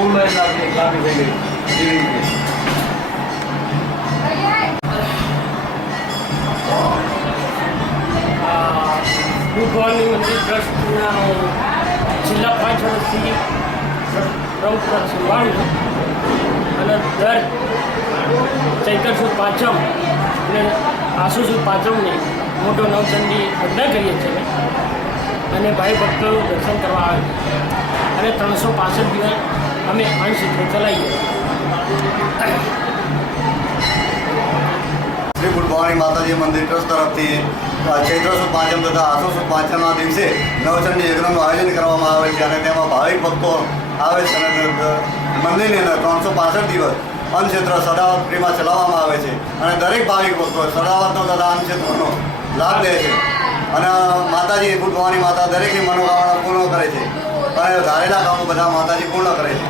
Online લાગી થઈ ગઈ એવી રીતે. ભગવાનની મંદિર ટ્રસ્ટના છેલ્લા 5 વર્ષથી પ્રમુખ સંભાળું છું અને દર ચૈત્ર સુદ પાંચમ અને આસુ સુદ પાંચમને મોટો નવચંડી યજ્ઞ કરીએ છીએ અને ભાઈ ભક્તો દર્શન કરવા આવે છે અને 365 દિવસ અમે અન્નક્ષેત્ર ચલાવીએ. શ્રી ભુડભવાની માતાજી મંદિર ટ્રસ્ટ તરફથી ચૈત્ર સુદ પાંચમ તથા આસો સુદ પાંચમના દિવસે નવચંડી યજ્ઞનું આયોજન કરવામાં આવે છે અને તેમાં ભાવિક ભક્તો આવે છે અને મંદિરની અંદર 365 દિવસ અન્નક્ષેત્ર સદાવત ફ્રીમાં ચલાવવામાં આવે છે અને દરેક ભાવિક ભક્તો સદાવતનો તથા અન્નક્ષેત્રનો લાભ લે છે અને માતાજી ભુડભવાની માતા દરેકની મનોકામના પૂર્ણ કરે છે અને ધારેલા કામો બધા માતાજી પૂર્ણ કરે છે.